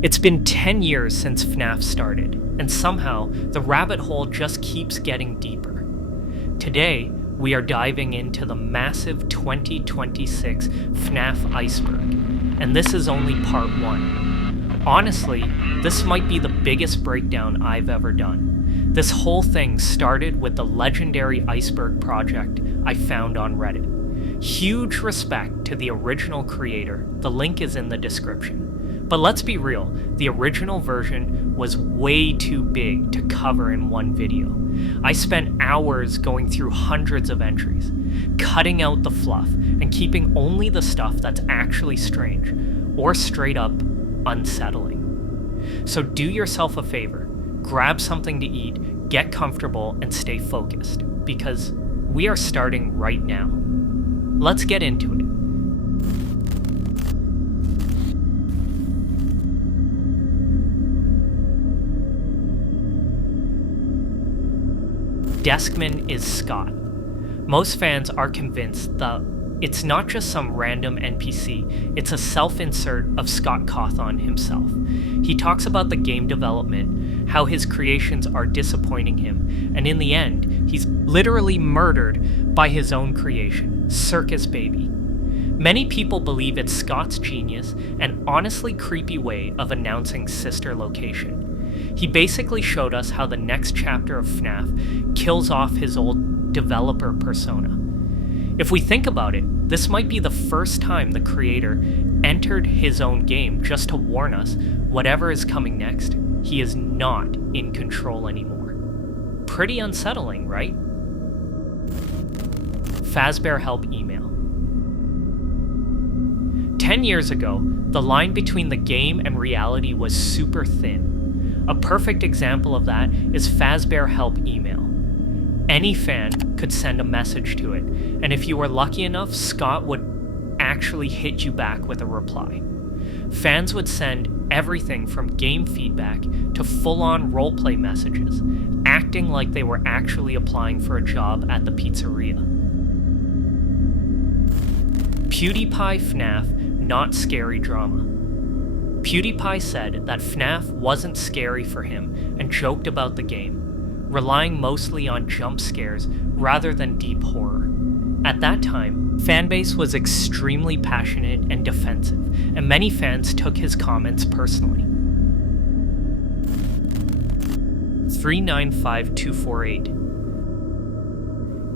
It's been 10 years since FNAF started, and somehow the rabbit hole just keeps getting deeper. Today, we are diving into the massive 2026 FNAF Iceberg, and this is only part 1. Honestly, this might be the biggest breakdown I've ever done. This whole thing started with the legendary Iceberg project I found on Reddit. Huge respect to the original creator, the link is in the description. But let's be real, the original version was way too big to cover in one video. I spent hours going through hundreds of entries, cutting out the fluff and keeping only the stuff that's actually strange, or straight up unsettling. So do yourself a favor, grab something to eat, get comfortable, and stay focused, because we are starting right now. Let's get into it. Deskman is Scott. Most fans are convinced that it's not just some random NPC, it's a self-insert of Scott Cawthon himself. He talks about the game development, how his creations are disappointing him, and in the end, he's literally murdered by his own creation, Circus Baby. Many people believe it's Scott's genius and honestly creepy way of announcing sister location. He basically showed us how the next chapter of FNAF kills off his old developer persona. If we think about it, this might be the first time the creator entered his own game just to warn us whatever is coming next, he is not in control anymore. Pretty unsettling, right? Fazbear Help email. 10 years ago, the line between the game and reality was super thin. A perfect example of that is Fazbear Help email. Any fan could send a message to it, and if you were lucky enough, Scott would actually hit you back with a reply. Fans would send everything from game feedback to full-on roleplay messages, acting like they were actually applying for a job at the pizzeria. PewDiePie FNAF Not Scary Drama. PewDiePie said that FNAF wasn't scary for him and joked about the game, relying mostly on jump scares rather than deep horror. At that time, fanbase was extremely passionate and defensive, and many fans took his comments personally. 395248.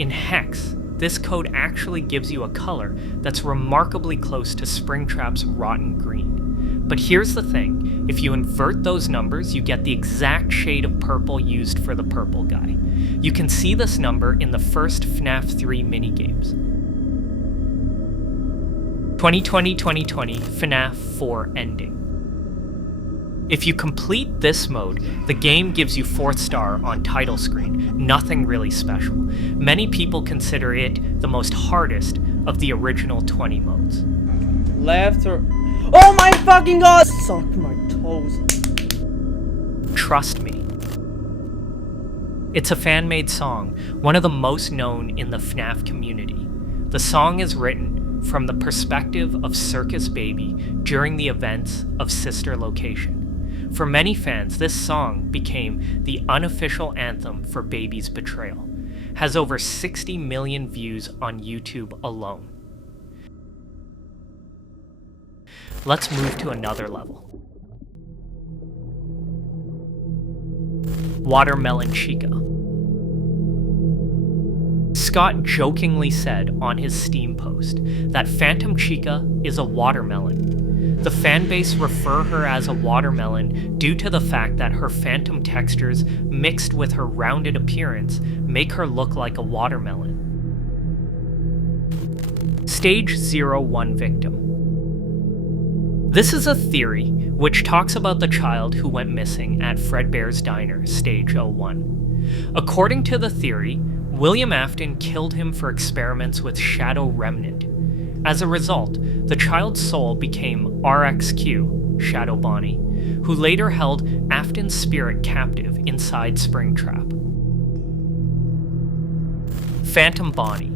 In Hex, this code actually gives you a color that's remarkably close to Springtrap's rotten green. But here's the thing, if you invert those numbers, you get the exact shade of purple used for the purple guy. You can see this number in the first FNAF 3 minigames. 2020-2020 FNAF 4 ending. If you complete this mode, the game gives you 4th star on title screen, nothing really special. Many people consider it the most hardest of the original 20 modes. Left or... Oh my fucking god! Suck my toes. Trust me. It's a fan-made song, one of the most known in the FNAF community. The song is written from the perspective of Circus Baby during the events of Sister Location. For many fans, this song became the unofficial anthem for Baby's betrayal. Has over 60 million views on YouTube alone. Let's move to another level. Watermelon Chica. Scott jokingly said on his Steam post that Phantom Chica is a watermelon. The fanbase refer her as a watermelon due to the fact that her phantom textures mixed with her rounded appearance make her look like a watermelon. Stage 01 victim. This is a theory which talks about the child who went missing at Frenber's diner, Stage 01. According to the theory, William Afton killed him for experiments with Shadow Remnant. As a result, the child's soul became RXQ, Shadow Bonnie, who later held Afton's spirit captive inside Springtrap. Phantom Bonnie.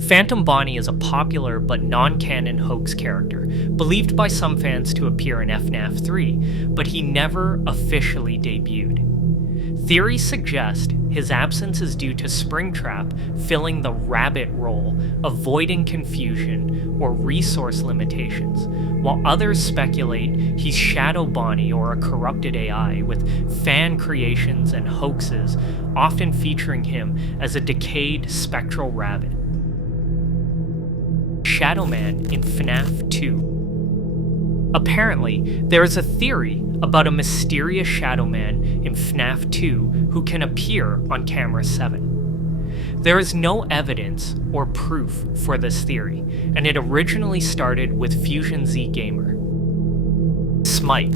Phantom Bonnie is a popular but non-canon hoax character, believed by some fans to appear in FNAF 3, but he never officially debuted. Theories suggest his absence is due to Springtrap filling the rabbit role, avoiding confusion or resource limitations, while others speculate he's Shadow Bonnie or a corrupted AI with fan creations and hoaxes, often featuring him as a decayed spectral rabbit. Shadow Man in FNAF 2. Apparently, there is a theory about a mysterious Shadow Man in FNAF 2 who can appear on camera 7. There is no evidence or proof for this theory, and it originally started with Fusion Z Gamer. Smite.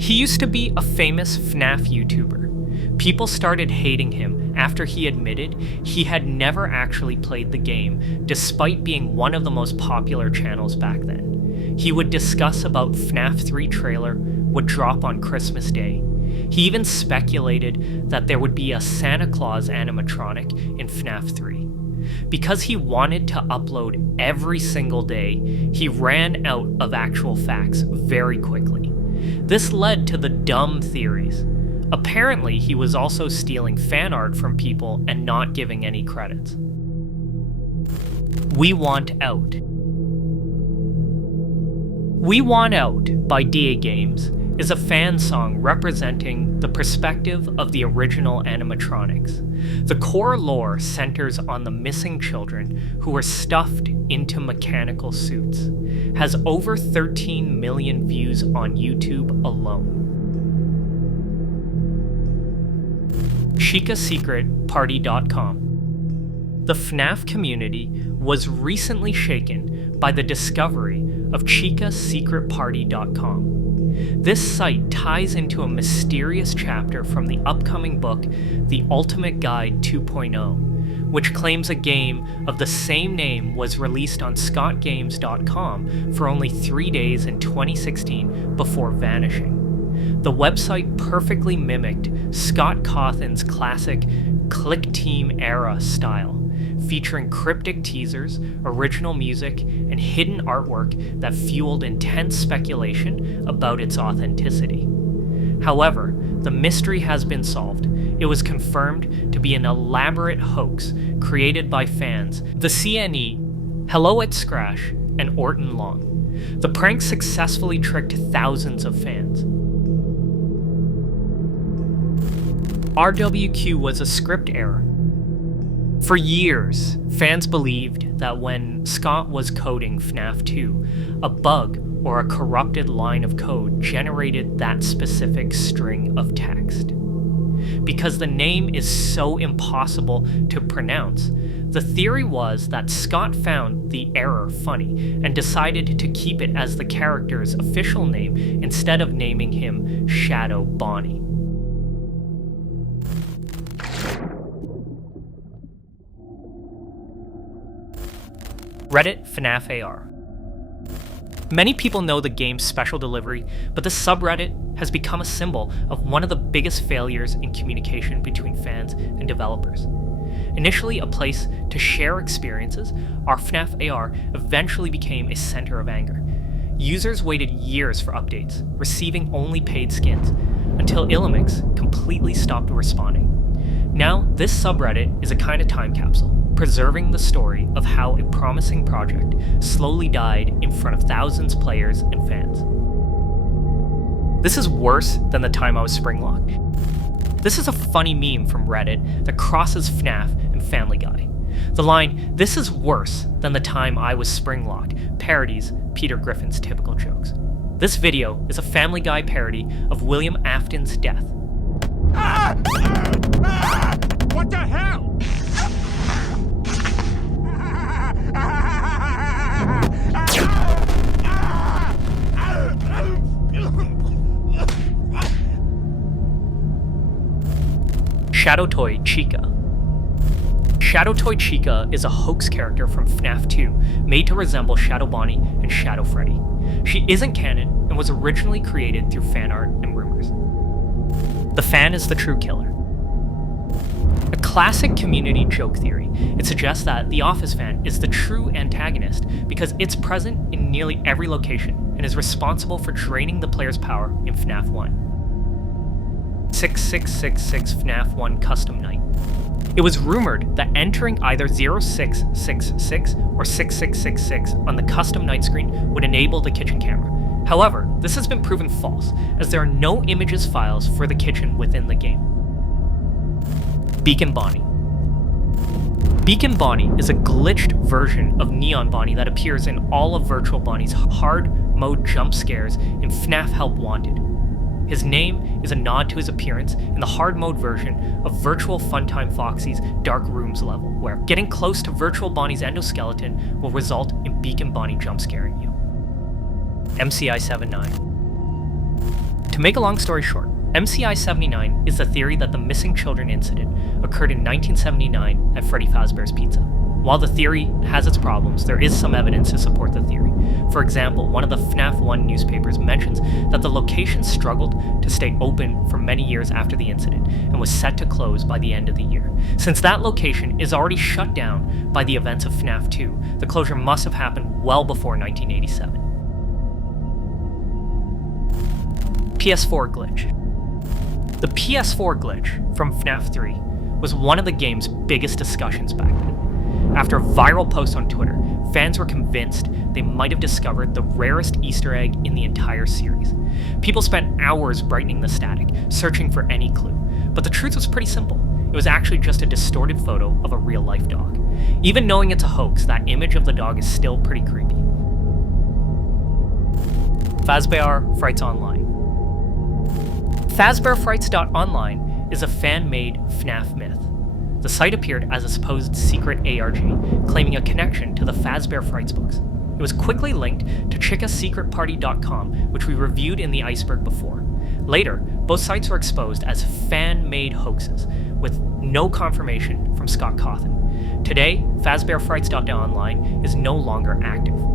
He used to be a famous FNAF YouTuber. People started hating him after he admitted he had never actually played the game, despite being one of the most popular channels back then. He would discuss about FNAF 3 trailer would drop on Christmas Day. He even speculated that there would be a Santa Claus animatronic in FNAF 3. Because he wanted to upload every single day, he ran out of actual facts very quickly. This led to the dumb theories. Apparently, he was also stealing fan art from people and not giving any credits. We Want Out. We Want Out by DA Games is a fan song representing the perspective of the original animatronics. The core lore centers on the missing children who were stuffed into mechanical suits. Has over 13 million views on YouTube alone. ChicaSecretParty.com. The FNAF community was recently shaken by the discovery of ChicaSecretParty.com. This site ties into a mysterious chapter from the upcoming book, The Ultimate Guide 2.0, which claims a game of the same name was released on ScottGames.com for only 3 days in 2016 before vanishing. The website perfectly mimicked Scott Cawthon's classic Click Team era style, featuring cryptic teasers, original music, and hidden artwork that fueled intense speculation about its authenticity. However, the mystery has been solved. It was confirmed to be an elaborate hoax created by fans, the CNE, Hello at Scratch, and Orton Long. The prank successfully tricked thousands of fans. RWQ was a script error. For years, fans believed that when Scott was coding FNAF 2, a bug or a corrupted line of code generated that specific string of text. Because the name is so impossible to pronounce, the theory was that Scott found the error funny and decided to keep it as the character's official name instead of naming him Shadow Bonnie. Reddit FNAF AR. Many people know the game's special delivery, but the subreddit has become a symbol of one of the biggest failures in communication between fans and developers. Initially a place to share experiences, our FNAF AR eventually became a center of anger. Users waited years for updates, receiving only paid skins, until Illimix completely stopped responding. Now, this subreddit is a kind of time capsule, preserving the story of how a promising project slowly died in front of thousands of players and fans. This is worse than the time I was springlocked. This is a funny meme from Reddit that crosses FNAF and Family Guy. The line, "This is worse than the time I was springlocked," parodies Peter Griffin's typical jokes. This video is a Family Guy parody of William Afton's death. What the hell? Shadow Toy Chica. Shadow Toy Chica is a hoax character from FNAF 2, made to resemble Shadow Bonnie and Shadow Freddy. She isn't canon and was originally created through fan art and rumors. The fan is the true killer. A classic community joke theory, it suggests that the Office fan is the true antagonist because it's present in nearly every location and is responsible for draining the player's power in FNAF 1. 6666 FNAF 1 Custom Night. It was rumored that entering either 0666 or 6666 on the custom night screen would enable the kitchen camera. However, this has been proven false, as there are no images files for the kitchen within the game. Beacon Bonnie. Beacon Bonnie is a glitched version of Neon Bonnie that appears in all of Virtual Bonnie's hard mode jump scares in FNAF Help Wanted. His name is a nod to his appearance in the hard mode version of Virtual Funtime Foxy's Dark Rooms level, where getting close to Virtual Bonnie's endoskeleton will result in Beacon Bonnie jump scaring you. MCI 79. To make a long story short, MCI 79 is the theory that the missing children incident occurred in 1979 at Freddy Fazbear's Pizza. While the theory has its problems, there is some evidence to support the theory. For example, one of the FNAF 1 newspapers mentions that the location struggled to stay open for many years after the incident and was set to close by the end of the year. Since that location is already shut down by the events of FNAF 2, the closure must have happened well before 1987. PS4 glitch. The PS4 glitch from FNAF 3 was one of the game's biggest discussions back then. After a viral post on Twitter, fans were convinced they might have discovered the rarest Easter egg in the entire series. People spent hours brightening the static, searching for any clue. But the truth was pretty simple. It was actually just a distorted photo of a real-life dog. Even knowing it's a hoax, that image of the dog is still pretty creepy. Fazbear AR Frights Online. FazbearFrights.online is a fan-made FNAF myth. The site appeared as a supposed secret ARG, claiming a connection to the Fazbear Frights books. It was quickly linked to chickasecretparty.com, which we reviewed in the Iceberg before. Later, both sites were exposed as fan-made hoaxes, with no confirmation from Scott Cawthon. Today, FazbearFrights.online is no longer active.